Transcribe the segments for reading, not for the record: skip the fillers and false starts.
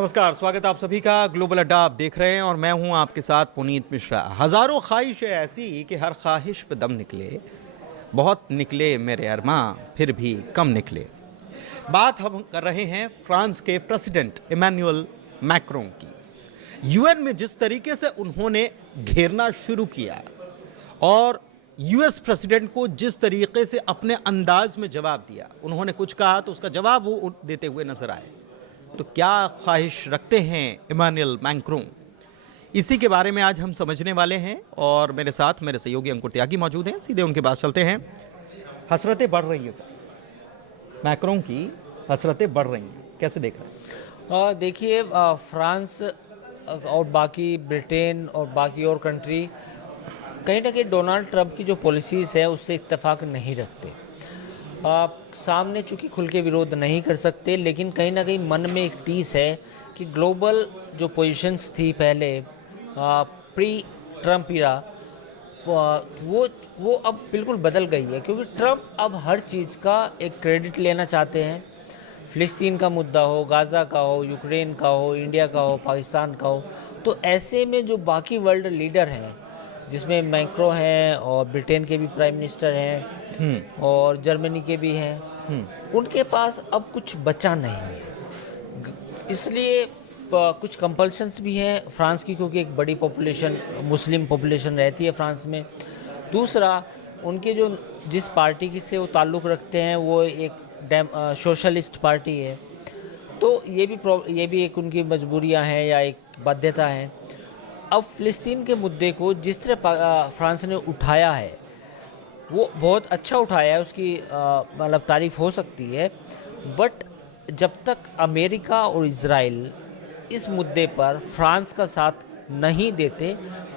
नमस्कार, स्वागत है आप सभी का। ग्लोबल अड्डा आप देख रहे हैं और मैं हूं आपके साथ पुनीत मिश्रा। हजारों ख्वाहिश है ऐसी कि हर ख्वाहिश पे दम निकले, बहुत निकले मेरे अरमां फिर भी कम निकले। बात हम कर रहे हैं फ्रांस के प्रेसिडेंट इमैनुअल मैक्रों की। यूएन में जिस तरीके से उन्होंने घेरना शुरू किया और यूएस प्रेसिडेंट को जिस तरीके से अपने अंदाज में जवाब दिया, उन्होंने कुछ कहा तो उसका जवाब वो देते हुए नजर आए। तो क्या ख्वाहिश रखते हैं इमैनुअल मैक्रों, इसी के बारे में आज हम समझने वाले हैं। और मेरे साथ मेरे सहयोगी अंकुर त्यागी मौजूद हैं। सीधे उनके पास चलते हैं। हसरतें बढ़ रही हैं सर, मैक्रों की हसरतें बढ़ रही हैं, कैसे देख रहे हैं? देखिए, फ्रांस और बाकी ब्रिटेन और बाकी और कंट्री कहीं ना कहीं डोनाल्ड ट्रंप की जो पॉलिसीज़ है उससे इत्तेफाक नहीं रखते। सामने चूँकि खुल के विरोध नहीं कर सकते, लेकिन कहीं ना कहीं मन में एक टीस है कि ग्लोबल जो पोजीशंस थी पहले प्री ट्रंप इरा, वो अब बिल्कुल बदल गई है, क्योंकि ट्रंप अब हर चीज़ का एक क्रेडिट लेना चाहते हैं। फ़िलिस्तीन का मुद्दा हो, गाज़ा का हो, यूक्रेन का हो, इंडिया का हो, पाकिस्तान का हो, तो ऐसे में जो बाकी वर्ल्ड लीडर हैं, जिसमें मैक्रों हैं और ब्रिटेन के भी प्राइम मिनिस्टर हैं और जर्मनी के भी हैं, उनके पास अब कुछ बचा नहीं है। इसलिए कुछ कंपल्शंस भी हैं फ्रांस की, क्योंकि एक बड़ी पॉपुलेशन, मुस्लिम पॉपुलेशन रहती है फ्रांस में। दूसरा, उनके जो जिस पार्टी से वो ताल्लुक़ रखते हैं वो एक सोशलिस्ट पार्टी है, तो ये भी एक उनकी मजबूरियां हैं या एक बाध्यता है। अब फ़िलिस्तीन के मुद्दे को जिस तरह फ्रांस ने उठाया है वो बहुत अच्छा उठाया है, उसकी मतलब तारीफ़ हो सकती है। बट जब तक अमेरिका और इज़राइल इस मुद्दे पर फ्रांस का साथ नहीं देते,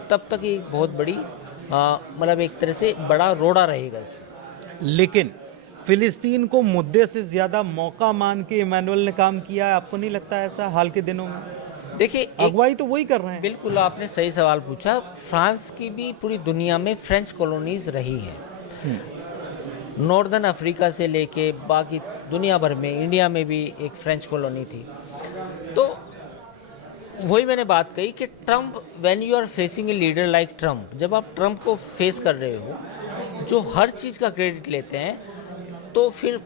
तब तक ये बहुत बड़ी मतलब एक तरह से बड़ा रोड़ा रहेगा इसमें। लेकिन फिलिस्तीन को मुद्दे से ज़्यादा मौका मान के इमैनुअल ने काम किया है, आपको नहीं लगता ऐसा हाल के दिनों में? देखिए, अगुवाई तो वही कर रहे हैं। बिल्कुल आपने सही सवाल पूछा। फ्रांस की भी पूरी दुनिया में फ्रेंच कॉलोनीज रही हैं, नॉर्दर्न अफ्रीका से लेके बाकी दुनिया भर में, इंडिया में भी एक फ्रेंच कॉलोनी थी। तो वही मैंने बात कही कि Trump, when you are facing a leader like Trump, जब आप ट्रंप को फेस कर रहे हो जो हर चीज़ का क्रेडिट लेते हैं, तो फिर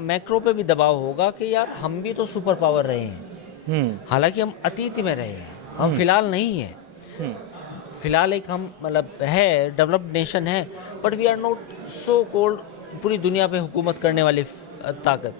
मैक्रो पे भी दबाव होगा कि यार हम भी तो सुपर पावर रहे हैं। हालांकि हम अतीत में रहे हैं, हम फिलहाल नहीं हैं। फिलहाल एक हम मतलब है डेवलप्ड नेशन है, but we are not so cold पूरी दुनिया पे हुकूमत करने वाली ताकत।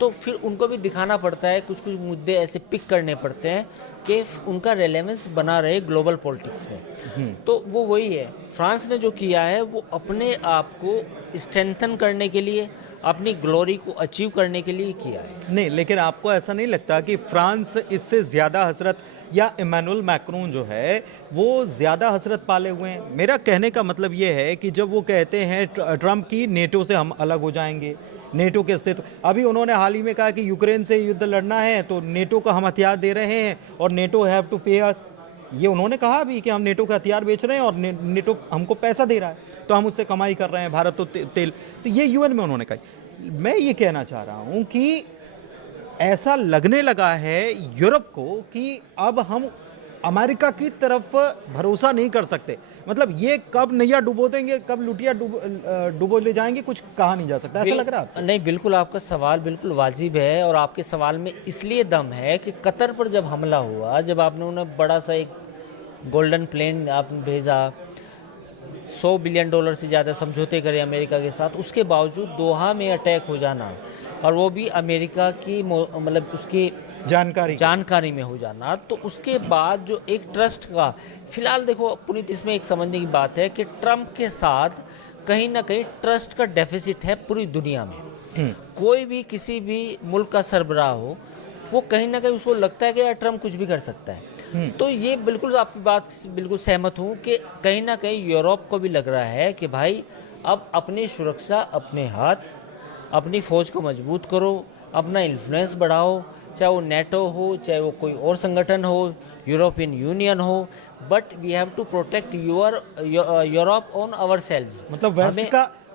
तो फिर उनको भी दिखाना पड़ता है, कुछ कुछ मुद्दे ऐसे पिक करने पड़ते हैं कि उनका रेलेवेंस बना रहे ग्लोबल पॉलिटिक्स में। तो वो वही है, फ्रांस ने जो किया है वो अपने आप को स्ट्रेंथन करने के लिए, अपनी ग्लोरी को अचीव करने के लिए किया है। नहीं, लेकिन आपको ऐसा नहीं लगता कि फ्रांस इससे ज़्यादा हसरत, या इमैनुअल मैक्रों जो है वो ज़्यादा हसरत पाले हुए हैं? मेरा कहने का मतलब ये है कि जब वो कहते हैं ट्रंप की नेटो से हम अलग हो जाएंगे, नेटो के अस्तित्व, अभी उन्होंने हाल ही में कहा कि यूक्रेन से युद्ध लड़ना है तो नेटो को हम हथियार दे रहे हैं और नेटो हैव टू पे अस। ये उन्होंने कहा भी कि हम नेटो के हथियार बेच रहे हैं और नेटो हमको पैसा दे रहा है, तो हम उससे कमाई कर रहे हैं, भारत तो तेल। तो ये यूएन में उन्होंने कहा। मैं ये कहना चाह रहा हूँ कि ऐसा लगने लगा है यूरोप को कि अब हम अमेरिका की तरफ भरोसा नहीं कर सकते। मतलब ये कब नैया डुबो देंगे, कब लुटिया डुबो ले जाएंगे, कुछ कहा नहीं जा सकता। ऐसा लग रहा है? नहीं, बिल्कुल आपका सवाल बिल्कुल वाजिब है, और आपके सवाल में इसलिए दम है कि कतर पर जब हमला हुआ, जब आपने उन्हें बड़ा सा एक गोल्डन प्लेन आपने भेजा, $100 बिलियन से ज़्यादा समझौते करे अमेरिका के साथ, उसके बावजूद दोहा में अटैक हो जाना, और वो भी अमेरिका की मतलब उसकी जानकारी में हो जाना, तो उसके बाद जो एक ट्रस्ट का, फिलहाल देखो पुनीत, इसमें एक समझने की बात है कि ट्रंप के साथ कहीं ना कहीं ट्रस्ट का डेफिसिट है पूरी दुनिया में। कोई भी किसी भी मुल्क का सरबराह हो, वो कहीं ना कहीं उसको लगता है कि यार ट्रंप कुछ भी कर सकता है। तो ये बिल्कुल आपकी बात से बिल्कुल सहमत हूँ कि कहीं ना कहीं यूरोप को भी लग रहा है कि भाई अब अपनी सुरक्षा अपने हाथ, अपनी फ़ौज को मजबूत करो, अपना इन्फ्लुएंस बढ़ाओ, चाहे वो नेटो हो, चाहे वो कोई और संगठन हो, यूरोपियन यूनियन हो, but we have to protect Europe on our सेल्व्स। मतलब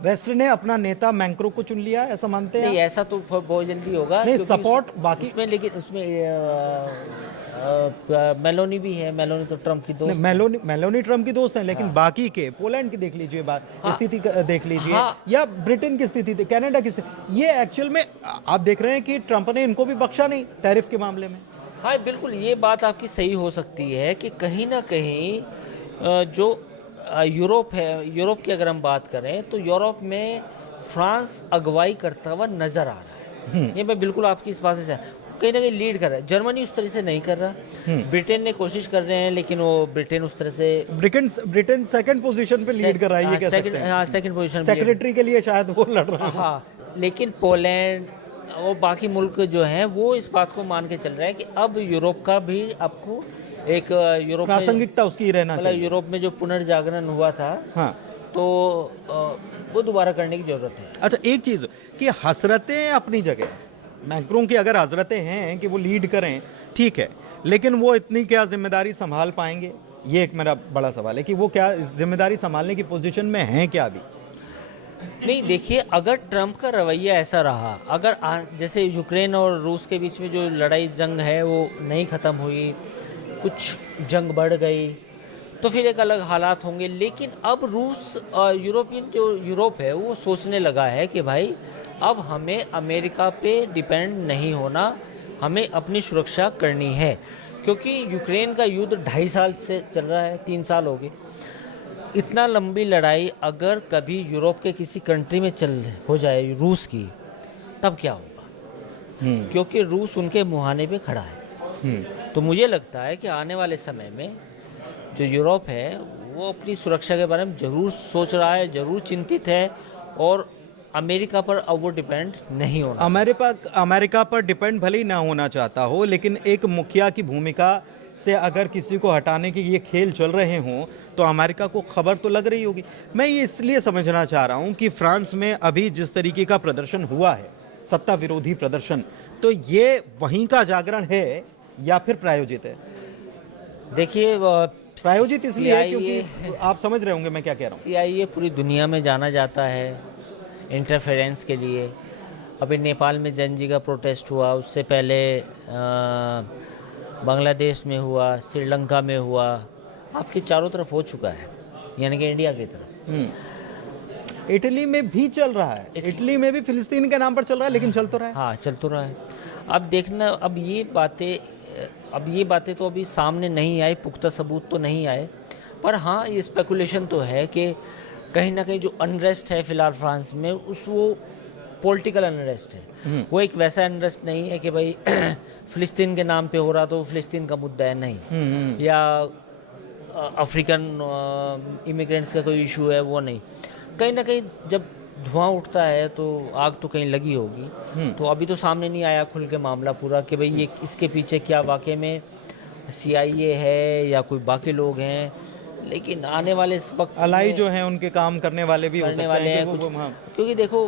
वेस्ट ने अपना नेता मैक्रो को चुन लिया, ऐसा मानते हैं नहीं, आप? ऐसा तो बहुत जल्दी होगा नहीं, क्योंकि सपोर्ट बाकी उसमें, लेकिन उसमें मेलोनी भी है। मेलोनी तो ट्रम्प की दोस्त है। मेलोनी ट्रम्प की दोस्त हैं, लेकिन बाकी के पोलैंड की देख लीजिए बात, स्थिति देख लीजिए, हाँ। या ब्रिटेन की स्थिति, कनाडा की स्थिति, ये एक्चुअल में आप देख रहे हैं कि ट्रम्प ने इनको भी बख्शा नहीं टैरिफ के मामले में। हाँ, बिल्कुल ये बात आपकी सही हो सकती है कि कहीं ना कहीं जो यूरोप है, यूरोप की अगर हम बात करें तो यूरोप में फ्रांस अगुवाई करता हुआ नज़र आ रहा है। ये मैं बिल्कुल आपकी इस बात से कहीं ना कहीं लीड कर रहा है। जर्मनी उस तरह से नहीं कर रहा, ब्रिटेन ने कोशिश कर रहे हैं, लेकिन वो ब्रिटेन उस तरह से ब्रिटेन सेकंड पोजीशन पे लीड कर रहा है, ये कह सकते हैं। हाँ, सेकंड पोजीशन सेक्रेटरी के लिए शायद वो लड़ रहा है। हाँ, लेकिन पोलैंड और बाकी मुल्क जो हैं वो इस बात को मान के चल रहे हैं कि अब यूरोप का भी आपको एक यूरोप में, प्रासंगिकता उसकी रहना मतलब चाहिए। यूरोप में जो पुनर्जागरण हुआ था, हाँ, तो वो दोबारा करने की जरूरत है। अच्छा, एक चीज़ कि हसरतें अपनी जगह, मैक्रों की अगर हसरतें हैं कि वो लीड करें, ठीक है, लेकिन वो इतनी क्या जिम्मेदारी संभाल पाएंगे, ये एक मेरा बड़ा सवाल है कि वो क्या जिम्मेदारी संभालने की पोजीशन में हैं क्या अभी? नहीं, देखिए, अगर ट्रम्प का रवैया ऐसा रहा, अगर जैसे यूक्रेन और रूस के बीच में जो लड़ाई जंग है वो नहीं ख़त्म हुई, कुछ जंग बढ़ गई, तो फिर एक अलग हालात होंगे। लेकिन अब रूस, यूरोपियन जो यूरोप है वो सोचने लगा है कि भाई अब हमें अमेरिका पे डिपेंड नहीं होना, हमें अपनी सुरक्षा करनी है, क्योंकि यूक्रेन का युद्ध 2.5 साल से चल रहा है, 3 साल हो गए। इतना लंबी लड़ाई अगर कभी यूरोप के किसी कंट्री में हो जाए रूस की, तब क्या होगा? क्योंकि रूस उनके मुहाने पे खड़ा है। तो मुझे लगता है कि आने वाले समय में जो यूरोप है वो अपनी सुरक्षा के बारे में ज़रूर सोच रहा है, ज़रूर चिंतित है, और अमेरिका पर अब वो डिपेंड नहीं होना। अमेरिका पर डिपेंड भले ही ना होना चाहता हो, लेकिन एक मुखिया की भूमिका से अगर किसी को हटाने के ये खेल चल रहे हों तो अमेरिका को खबर तो लग रही होगी। मैं ये इसलिए समझना चाह रहा हूँ कि फ्रांस में अभी जिस तरीके का प्रदर्शन हुआ है, सत्ता विरोधी प्रदर्शन, तो ये वहीं का जागरण है या फिर प्रायोजित है? देखिए, प्रायोजित इसलिए है क्योंकि आप समझ रहे होंगे मैं क्या कह रहा हूँ। CIA पूरी दुनिया में जाना जाता है इंटरफेरेंस के लिए। अभी नेपाल में जैन का प्रोटेस्ट हुआ, उससे पहले बांग्लादेश में हुआ, श्रीलंका में हुआ, आपके चारों तरफ हो चुका है, यानी कि इंडिया की तरफ। इटली में भी चल रहा है, इटली में भी फिलिस्तीन के नाम पर चल रहा है, लेकिन चल तो रहा है। हाँ, चल तो रहा है। अब देखना, अब ये बातें तो अभी सामने नहीं आई, पुख्ता सबूत तो नहीं आए, पर हाँ, ये स्पेकुलेशन तो है कि कहीं ना कहीं जो अनरेस्ट है फिलहाल फ्रांस में, वो पॉलिटिकल अनरेस्ट है। वो एक वैसा अनरेस्ट नहीं है कि भाई फिलिस्तीन के नाम पे हो रहा तो फिलिस्तीन का मुद्दा है, नहीं, या अफ्रीकन इमिग्रेंट्स का कोई इशू है, वो नहीं। कहीं ना कहीं जब धुआं उठता है तो आग तो कहीं लगी होगी। तो अभी तो सामने नहीं आया खुल के मामला पूरा कि भाई ये इसके पीछे क्या वाकई में CIA है या कोई बाकी लोग हैं, लेकिन आने वाले इस वक्त अलाई जो हैं उनके काम करने वाले भी हो सकते हैं कि कुछ, क्योंकि देखो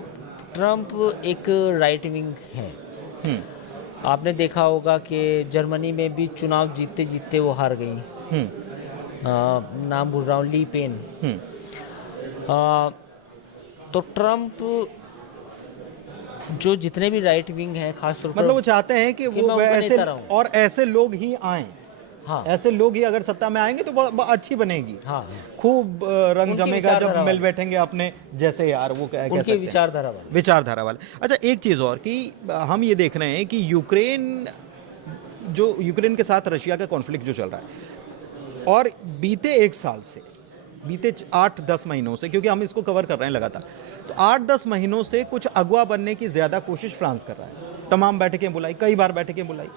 ट्रम्प एक राइट विंग है। आपने देखा होगा कि जर्मनी में भी चुनाव जीतते जीतते वो हार गई। नाम भूल रहा हूँ, ली पेन। तो ट्रम्प जो जितने भी राइट विंग हैं, खासतौर पर मतलब वो चाहते हैं कि वो ऐसे और ऐसे लोग ही आएं। हाँ, ऐसे लोग ही अगर सत्ता में आएंगे तो बहुत अच्छी बनेगी। हाँ, खूब रंग जमेगा जब मिल बैठेंगे अपने जैसे, यार वो उनकी विचारधारा वाले। अच्छा, एक चीज़ और कि हम ये देख रहे हैं कि यूक्रेन के साथ रशिया का कॉन्फ्लिक्ट जो चल रहा है, और बीते 1 साल से, बीते 8-10 महीनों से, क्योंकि हम इसको कवर कर रहे हैं लगातार, तो 8-10 महीनों से कुछ अगवा बनने की ज़्यादा कोशिश फ्रांस कर रहा है। तमाम बैठकें बुलाई, कई बार बैठकें बुलाई,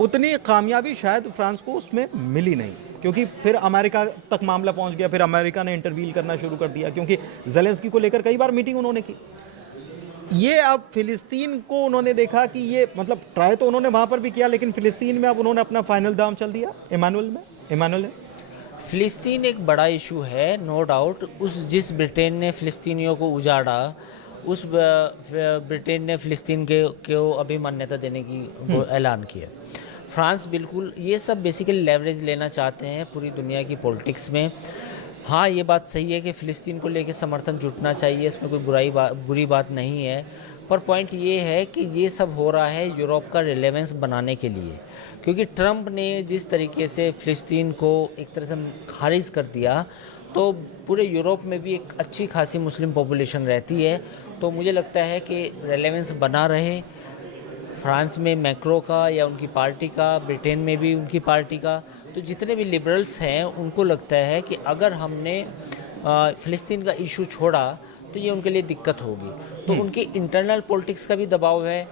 उतनी कामयाबी शायद फ्रांस को उसमें मिली नहीं, क्योंकि फिर अमेरिका तक मामला पहुंच गया, फिर अमेरिका ने इंटरवीन करना शुरू कर दिया, क्योंकि ज़ेलेंस्की को लेकर कई बार मीटिंग उन्होंने की। ये अब फिलिस्तीन को उन्होंने देखा कि ये, मतलब ट्राई तो उन्होंने वहाँ पर भी किया, लेकिन फिलिस्तीन में अब उन्होंने अपना फाइनल दाम चल दिया इमानुएल ने। फ़िलिस्तीन एक बड़ा इशू है, नो डाउट। जिस ब्रिटेन ने फ़िलिस्तीनियों को उजाड़ा, उस ब्रिटेन ने फ़िलिस्तीन को अभी मान्यता देने की ऐलान किया। फ्रांस बिल्कुल ये सब बेसिकली लेवरेज लेना चाहते हैं पूरी दुनिया की पॉलिटिक्स में। हाँ, ये बात सही है कि फ़िलिस्तीन को लेके समर्थन जुटना चाहिए, इसमें कोई बुरी बात नहीं है। पर पॉइंट ये है कि ये सब हो रहा है यूरोप का रिलेवेंस बनाने के लिए, क्योंकि ट्रंप ने जिस तरीके से फ़िलिस्तीन को एक तरह से खारिज कर दिया, तो पूरे यूरोप में भी एक अच्छी खासी मुस्लिम पॉपुलेशन रहती है। तो मुझे लगता है कि रेलेवेंस बना रहे फ्रांस में मैक्रो का या उनकी पार्टी का, ब्रिटेन में भी उनकी पार्टी का। तो जितने भी लिबरल्स हैं उनको लगता है कि अगर हमने फ़िलिस्तीन का इशू छोड़ा तो ये उनके लिए दिक्कत होगी। तो उनकी इंटरनल पॉलिटिक्स का भी दबाव है,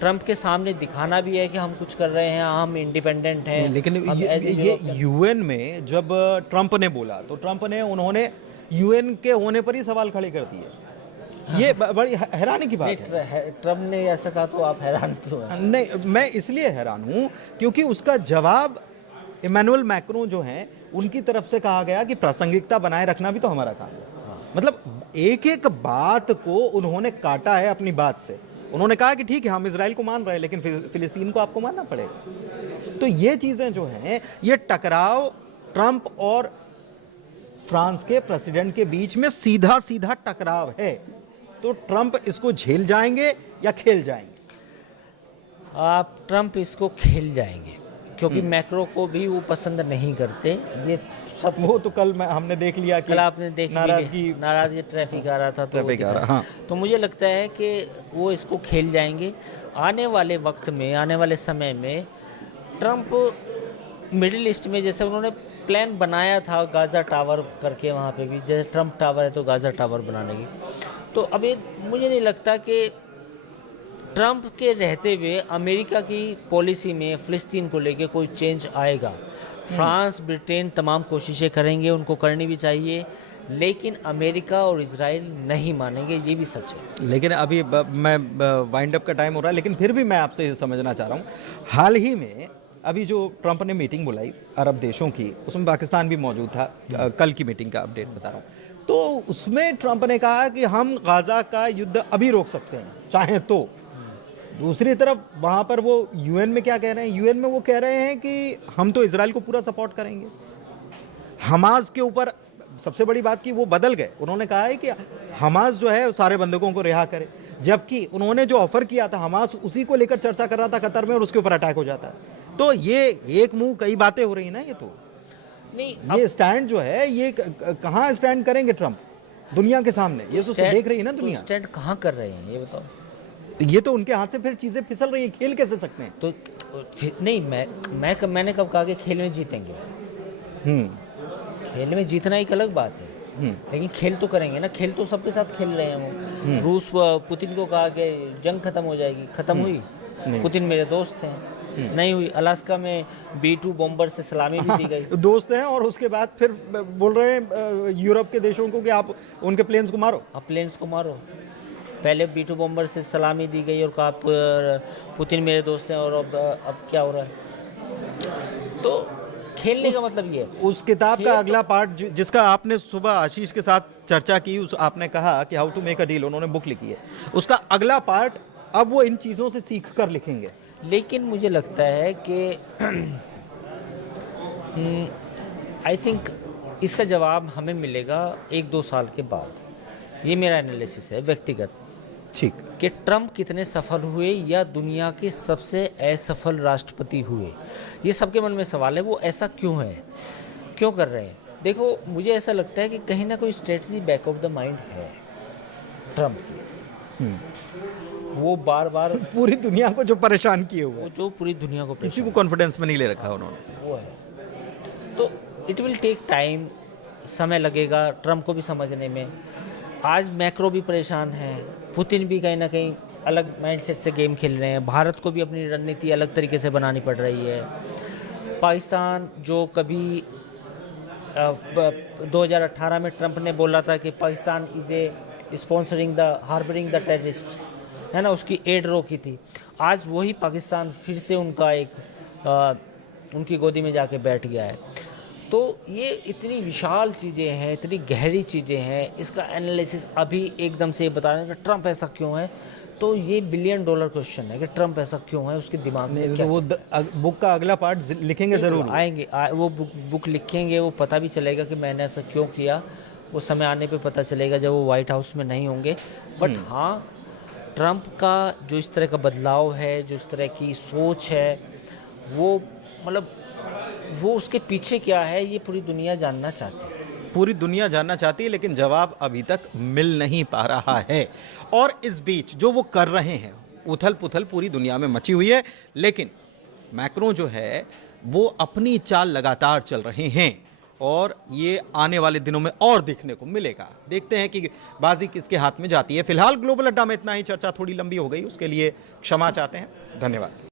ट्रंप के सामने दिखाना भी है कि हम कुछ कर रहे हैं, हम इंडिपेंडेंट हैं। लेकिन हम as a ये European- यूएन में जब ट्रंप ने बोला तो ट्रंप ने उन्होंने यूएन के होने पर ही सवाल खड़े कर दिए। ये बड़ी हैरानी की बात है। ट्रंप ने ऐसा कहा तो आप हैरान क्यों हैं? नहीं, मैं इसलिए हैरान हूं क्योंकि उसका जवाब इमैनुअल मैक्रों जो हैं उनकी तरफ से कहा गया कि प्रासंगिकता बनाए रखना भी तो हमारा काम है। मतलब एक एक बात को उन्होंने काटा है अपनी बात से। उन्होंने कहा कि ठीक है, हम इजराइल को मान रहे हैं लेकिन फिलिस्तीन को आपको मानना पड़ेगा। तो ये चीजें जो हैं, ये टकराव ट्रंप और फ्रांस के प्रेसिडेंट के बीच में सीधा सीधा टकराव है। तो ट्रंप इसको झेल जाएंगे या खेल जाएंगे? आप ट्रंप इसको खेल जाएंगे, क्योंकि मैक्रो को भी वो पसंद नहीं करते। ये सब वो तो कल हमने देख लिया कि कल आपने देख नाराजगी ट्रैफिक आ रहा था, तो वो ट्रैफिक आ दिखा। रहा, हाँ। तो मुझे लगता है कि वो इसको खेल जाएंगे। आने वाले वक्त में, आने वाले समय में ट्रंप मिडिल ईस्ट में, जैसे उन्होंने प्लान बनाया था गाज़ा टावर करके, वहाँ पे भी जैसे ट्रंप टावर है तो गाज़ा टावर बनाने की, तो अभी मुझे नहीं लगता कि ट्रंप के रहते हुए अमेरिका की पॉलिसी में फ़िलिस्तीन को लेके कोई चेंज आएगा। फ्रांस, ब्रिटेन तमाम कोशिशें करेंगे, उनको करनी भी चाहिए, लेकिन अमेरिका और इजराइल नहीं मानेंगे, ये भी सच है। लेकिन अभी मैं वाइंड अप का टाइम हो रहा है, लेकिन फिर भी मैं आपसे ये समझना चाह रहा हूँ, हाल ही में अभी जो ट्रंप ने मीटिंग बुलाई अरब देशों की, उसमें पाकिस्तान भी मौजूद था। कल की मीटिंग का अपडेट बता रहा हूँ। तो उसमें ट्रंप ने कहा कि हम गाज़ा का युद्ध अभी रोक सकते हैं चाहें तो। दूसरी तरफ वहाँ पर वो यूएन में क्या कह रहे हैं? यूएन में वो कह रहे हैं कि हम तो इजराइल को पूरा सपोर्ट करेंगे। हमास के ऊपर सबसे बड़ी बात की वो बदल गए, उन्होंने कहा है कि हमास जो है सारे बंधकों को रिहा करे, जबकि उन्होंने जो ऑफर किया था हमास उसी को लेकर चर्चा कर रहा था कतर में, और उसके ऊपर अटैक हो जाता है। तो ये एक मुंह कई बातें हो रही ना। ये तो नहीं, ये स्टैंड जो है ये कहाँ स्टैंड करेंगे ट्रंप दुनिया के सामने? ये तो देख रही है ना दुनिया। स्टैंड कहाँ कर रहे हैं ये बताओ? तो ये तो उनके हाथ से फिर चीजें फिसल रही है, खेल कैसे सकते हैं? तो नहीं, मैंने कब कहा कि खेल में जीतेंगे? खेल में जीतना एक अलग बात है, लेकिन खेल तो करेंगे ना। खेल तो सबके साथ खेल रहे हैं वो। रूस पुतिन को कहा कि जंग खत्म हो जाएगी, खत्म हुई? पुतिन मेरे दोस्त हैं, नहीं हुई। अलास्का में B-2 बॉम्बर से सलामी भी दी गई। दोस्त हैं, और उसके बाद फिर बोल रहे हैं यूरोप के देशों को कि आप उनके प्लेन्स को मारो। अब प्लेन्स को मारो। पहले B-2 बॉम्बर से सलामी दी गई और कहा पुतिन मेरे दोस्त हैं, और अब क्या हो रहा है? तो खेलने का मतलब ये है। उस किताब का अगला पार्ट जिसका आपने सुबह आशीष के साथ चर्चा की, उस आपने कहा कि how to make a deal, उन्होंने बुक लिखी है, उसका अगला पार्ट अब वो इन चीज़ों से सीख कर लिखेंगे। लेकिन मुझे लगता है कि आई थिंक इसका जवाब हमें मिलेगा 1-2 साल के बाद। ये मेरा एनालिसिस है व्यक्तिगत, ठीक, कि ट्रंप कितने सफल हुए या दुनिया के सबसे असफल राष्ट्रपति हुए। ये सबके मन में सवाल है, वो ऐसा क्यों है, क्यों कर रहे हैं? देखो, मुझे ऐसा लगता है कि कहीं ना कोई strategy back of the mind है ट्रंप की। वो बार बार पूरी दुनिया को जो परेशान किए हुए, वो जो पूरी दुनिया को किसी को कॉन्फिडेंस में नहीं ले रखा उन्होंने, वो है। तो इट विल टेक टाइम, समय लगेगा ट्रंप को भी समझने में। आज मैक्रो भी परेशान है, पुतिन भी कहीं ना कहीं अलग माइंडसेट से गेम खेल रहे हैं, भारत को भी अपनी रणनीति अलग तरीके से बनानी पड़ रही है। पाकिस्तान जो कभी 2018 में ट्रंप ने बोला था कि Pakistan is a sponsoring the harbouring the terrorist, है ना, उसकी एड रोकी थी। आज वही पाकिस्तान फिर से उनका एक उनकी गोदी में जाके बैठ गया है। तो ये इतनी विशाल चीज़ें हैं, इतनी गहरी चीज़ें हैं, इसका एनालिसिस अभी एकदम से बता रहे हैं कि ट्रंप ऐसा क्यों है, तो ये बिलियन डॉलर क्वेश्चन है कि ट्रंप ऐसा क्यों है, उसके दिमाग में क्या वो बुक का अगला पार्ट लिखेंगे ज़रूर। आएंगे वो बुक लिखेंगे, वो पता भी चलेगा कि मैंने ऐसा क्यों किया, वो समय आने पे पता चलेगा जब वो वाइट हाउस में नहीं होंगे। बट हाँ, ट्रंप का जो इस तरह का बदलाव है, जो इस तरह की सोच है, वो मतलब वो उसके पीछे क्या है ये पूरी दुनिया जानना चाहती है। पूरी दुनिया जानना चाहती है, लेकिन जवाब अभी तक मिल नहीं पा रहा है। और इस बीच जो वो कर रहे हैं, उथल पुथल पूरी दुनिया में मची हुई है, लेकिन मैक्रों जो है वो अपनी चाल लगातार चल रहे हैं और ये आने वाले दिनों में और देखने को मिलेगा। देखते हैं कि बाजी किसके हाथ में जाती है। फिलहाल ग्लोबल अड्डा में इतना ही। चर्चा थोड़ी लंबी हो गई, उसके लिए क्षमा चाहते हैं। धन्यवाद।